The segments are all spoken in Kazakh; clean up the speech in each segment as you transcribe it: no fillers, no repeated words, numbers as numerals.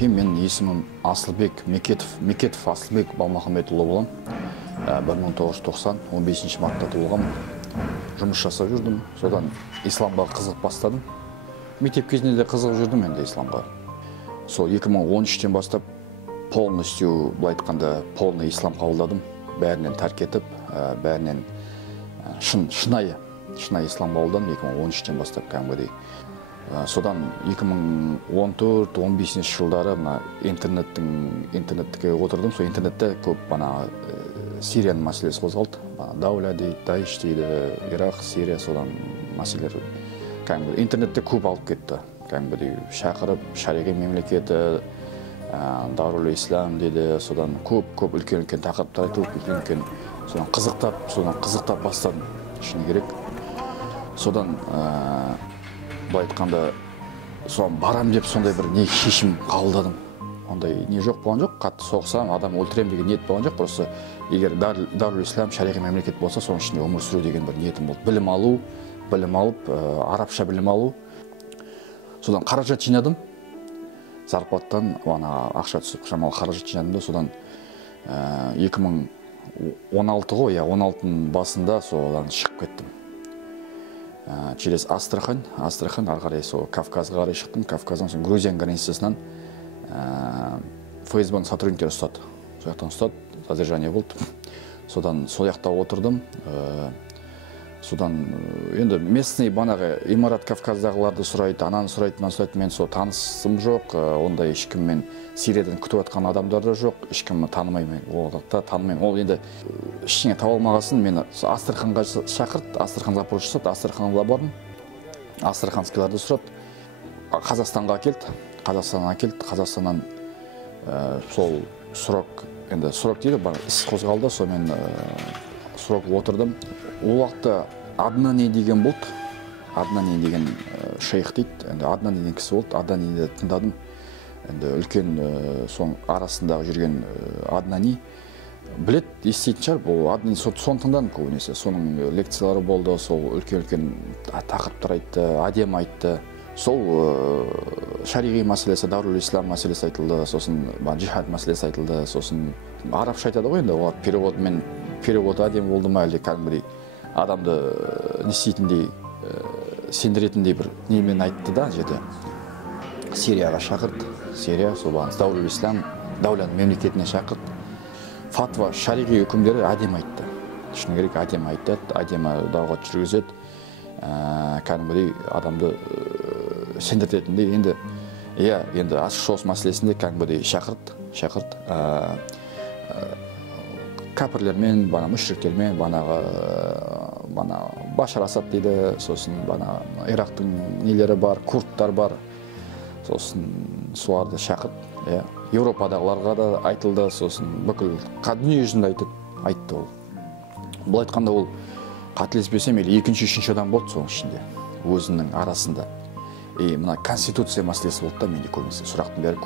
Бисмиллахиррахманиррахим. Мен есімім Асылбек Мекетов Асылбек Балмахамбетұлы болам. 1990 15 мартта туылғам. Жұмыс жасап жүрдім. Содан исламға қызығып бастадым. Мектеп кезінде де қызығып жүрдім енді исламға. Сол 2013-тен бастап полностью, былай айтқанда, полный ислам қабылдадым. Бәрінен тәрк етіп, бәрінен шынайы ислам қабылдадым 2013-тен бастап кәдімгідей. Содан 2014-15 жылдары интернетке отырдым. Сол интернетте көп Сирияның мәселесі қозғалды. Дауля дейді, Даиш дейді, Ирақ, Сирия, содан мәселелер интернетте көп алып кетті. Шақырып, шариғи мемлекеті, Дарул Ислам дейді, содан көп үлкен тақырыптар айтылып, үлкен содан қызықтап бастадым, шыны керек. Содан былай айтқанда барам деп сондай бір не шешім қабылдадым. Ондай не жоқ болған жоқ, қатты соғсам, адам өлтірем деген ниет болған жоқ. Просто егер Дарул Ислам шариғи мемлекет болса, соның ішінде өмір сүру деген бір ниетім болды. Білім алып, арабша білім алу. Содан қаражат жинадым. Зарплаттан ақша түсіп, шамалы қаражат жинадым да, содан 2016 ғой, 16-ның басында содан шығып кеттім. Через Астрахань, ары қарай сол Кавказға қарай шықтым. Кавказдан соң Грузиян границасынан ФСБ-ның сотрудниктері ұстады. Сол жақтан ұстады, задержание болды. Содан сол жақта отырдым. Содан енді местный банағы имарат Кавказдағыларды сұрайды, ананы сұрайды, мен сол танысым жоқ, ондай ешкіммен Сириядан күтіп атқан адамдар да жоқ, ешкімді танымаймын, ол енді ештеңе таба алмағасын, мені Астраханға шақырды, Астрахан запорожец жасады, Астраханға бардым, астраханскілерді сұрады, Қазақстанға келді, Қазақстаннан сол сұрок дейді, іс қозғалды, сонымен сұрок отырдым. Ол уақытта Аднани деген болды. Аднани деген шейх дейді. Аднани деген кісі болды. Аднаниді тыңдадым. Үлкен соң арасындағы жүрген Аднани білет, естейтін шығар. Бұл Аднани соны тыңдадым көбінесе. Соның лекциялары болды. Сол үлкен тақырыптар айтты, адем айтты. Сол шариғи мәселесі, Дарул Ислам мәселесі айтылды. Сосын джихад мәселесі айтылды. Сосын арабша айтады ғой енді. Олар перевод адем болды ма, әлде кәдімгідей адамды не істейтіндей, сендіретіндей бір немен айтты да, жерде. Сирияға шақырды. Сирия, сол Дарул Ислам, Дауляның мемлекетіне шақырды. Фатва, шариғи үкімдері әдем айтты. Шыны керек, әдем айтты, әдемі дауға жүргізеді. Кәдімгідей адамды сендіретіндей. Енді ашық соғыс мәселесінде кәдімгідей шақырды. Кәпірлермен, мүшриктермен, Башар Асад дейді, сосын Ирақтың нелері бар, курдтар бар, сосын соларды шақырды. Еуропадағыларға да айтылды, сосын бүкіл дүние жүзінде айтты ол. Бұл айтқанда ол қателеспесем, екінші-үшінші адам болды соның ішінде, өзінің арасында. Мына конституция мәселесі болды да, менде көбінесе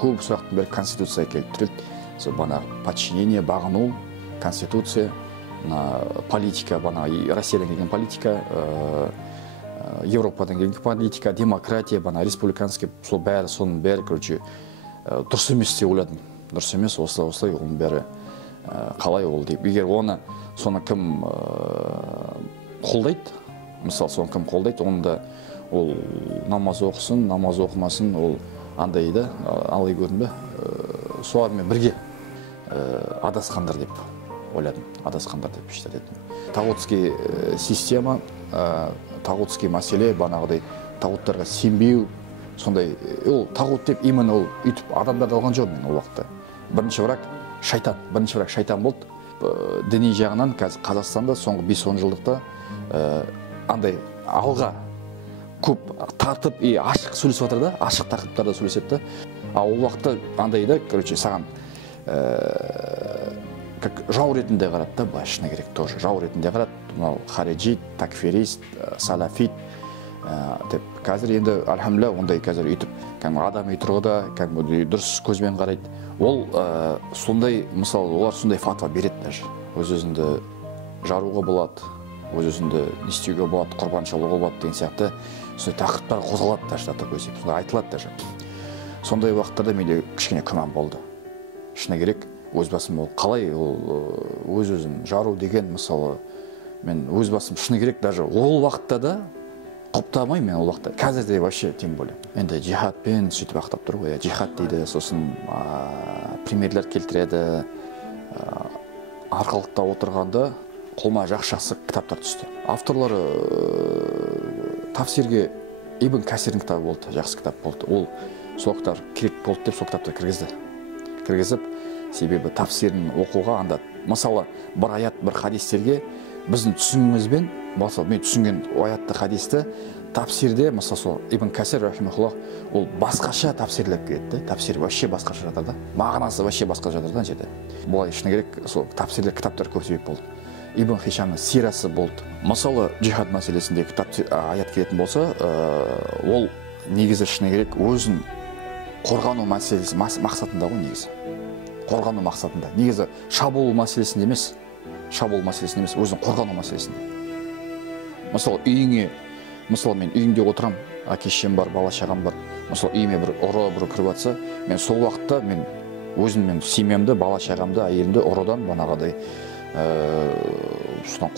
көп сұрақтың бәрі конституция келіп түрілді. Подчинение, бағыну, конституция, политика, Россиядан келген политика, Европадан келген политика, демократия, республиканский, соның бәрі, дұрыс емес деп ойладым. Дұрыс емес, осылай, оның бәрі қалай ол деп. Егер соны кім қолдайды, мысалы, соны кім қолдайды, онда ол намаз оқысын, намаз оқымасын, ол андай да, алай көрдің бе, солармен бірге адасқандар деп ойладым, адасқандар деп ішті дедім. Тағутский система, тағутский мәселе, тағуттарға сенбеу, сондай, ол тағут деп именно ол үйтіп адамдарды алған жоқ мен ол уақытта. Бірінші враг шайтан болды. Діни жағынан Қазақстанда соңғы 5-10 жылдықта андай алға көп тартып, ашық сөйлесіп жатыр да, ашық тақырыптарда сөйлеседі. Ол уақытта андай да, саған жау ретінде қарады да, былай шыны керек тоже. Жау ретінде қарады, хариджит, такфирист, салафит деп. Қазір енді, альхамдулилля, ондай қазір үйтіп, адами тұрғыда, дұрыс көзбен қарайды. Ол сондай, мысалы, олар сондай фатва береді даже. Өз-өзіңді жаруға болады, өз-өзіңді не істеуге болады, құрбан шалуға болады деген сияқты сондай тақырыптар қозғалады даже, сондай айтылады даже. сондай уақыттарда менде кішкене күмән болды. Шыны керек, өз басым ол қалай өз-өзін жару деген, мысалы, мен өз басым шыны керек, даже ол уақытта да құптамаймын мен ол уақытта. Қазір де вообще тем более. Енді джихадпен сөйтіп ақтап тұр ғой, джихад дейді, сосын примерлер келтіреді. Арқалықта отырғанда қолыма жақсы кітаптар түсті. Авторлары тафсирге Ибн Касирдің кітабы болды, жақсы кітап болды. Ол сол кітап керек болды деп сол кітапты кіргізіп, себебі тафсирін оқуға анда, мысалы, бір аят, бір хадистерге біздің түсінігімізбен, мысалы, мен түсінген аятты хадисті тафсирде, мысалы, сол Ибн Касир рахимахуллах, ол басқаша тафсирлеп келеді, тафсир вообще басқаша жатыр да, мағынасы вообще басқа жатыр да жерде. Бұлай шыны керек, сол тафсирлер кітаптар көбейіп болды. Ибн Хишамның сирасы болды. Мысалы, джихад мәселесінде аят келетін болса, ол негізі шыны керек өзін қорғану мәселесі мақсатында ғой негізі. Қорғану мақсатында. Негізі шабуыл мәселесінде емес, өзін қорғану мәселесінде. Мысалы, мен үйімде отырам, әке-шешем бар, бала-шағам бар. Мысалы, үйіме бір ұры бір кіріп жатса, мен сол уақытта мен өзіммен семьямды, бала-шағамды, әйелімді ұрыдан бағанағыдай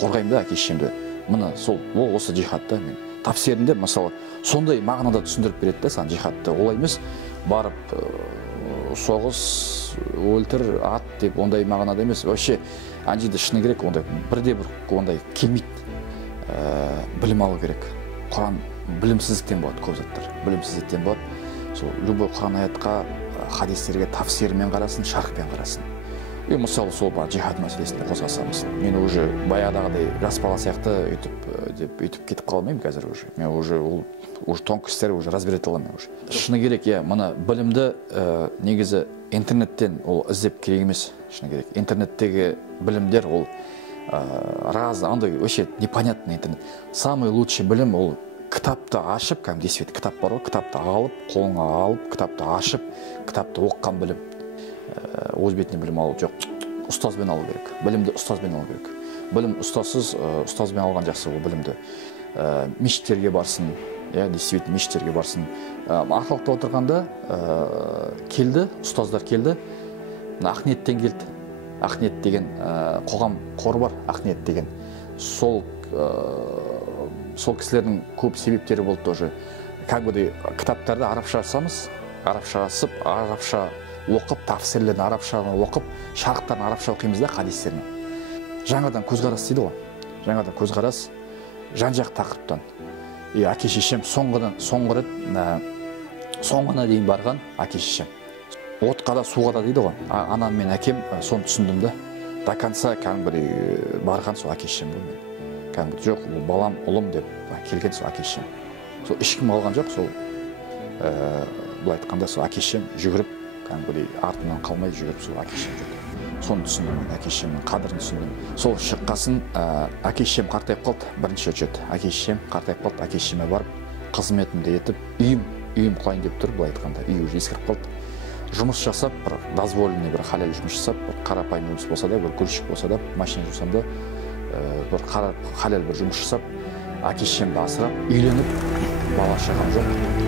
қорғаймын да әке-шешемді. Мына сол осы джихадта мен тафсирінде, мысалы, сондай мағынада түсіндіріп береді да сан джихадты. Олай емес, барып соғыс, өлтір, ат деп ондай мағынада емес. Вообще, ана жерде шыны керек, ондай бірде-бір ондай келмейді. Білім алу керек. Құран білімсіздіктен болады, көп заттар. Білімсіздіктен болады. Сол любой Құран аятқа, хадистерге тафсирмен қарасын, шархпен қарасын. Мысалы, сол джихад мәселесінде қозғасамыз. Мен уже баяғыдағыдай жас бала сияқты өйтіп кетіп қалмаймын қазір уже. Мен уже тонкий істер уже разбирать аламын уже. Шыны керек, мына білімді негізі интернеттен ол іздеп керек емес. Шыны керек, интернеттегі білімдер ол андай вообще непонятный интернет. Самый лучший білім ол кітапты ашып, действительно кітап бар ғой, кітапты алып, қолыңа алып, кітапты ашып, кітапты оққан білім. Өз бетінен білім алу жоқ, ұстазбен алу керек. Білімді ұстазбен алу керек. Білім ұстазбен алған жақсы ол білімді. Мешіттерге барсын, действительно мешіттерге барсын. Арқалықта отырғанда келді, ұстаздар келді. Ақниеттен келді. Ақниет деген қоғам қоры бар, Ақниет деген. Сол кісілердің көп себептері болды тоже. Кітаптарды арабша жасамыз, арабша оқып, тафсирлерін арабшаны оқып, шарықтарын арабша оқимыз да хадистерін. Жаңадан көзқарас дейді ғой. Жаңадан көзқарас, жан-жақ тақырыптан. Әке-шешем соңғына дейін барған әке-шешем. Отқа да, суға да дейді ғой. Анам мен әкем соны түсіндім да. До конца барған сол әке-шешем ғой мен. Жоқ, балам, ұлым деп келген сол әке-шешем. Сол ешкім алған жоқ, сол былай айтқанда сол әке-шешем жүгіріп, артынан қалмай жүгіріп сол әке-шешем жүрді. Соны түсіндім, әке-шешемнің қадірін түсіндім. Сол шыққасын әке-шешем қартайып қалды, бірінші очередь. Әке-шешем қартайып қалды, әке-шешеме барып, қызметімді етіп, үйім құлайын деп тұр, былай айтқанда, үй уже ескіріп қалды. Жұмыс жасап, бір дозволенный бір халал жұмыс жасап, бір қарапайым жұмыс болса да, бір грузчик болса да, машина жусам да, бір халал бір жұмыс жасап, әке-шешемді асырап, үйленіп, бала шағам жоқ.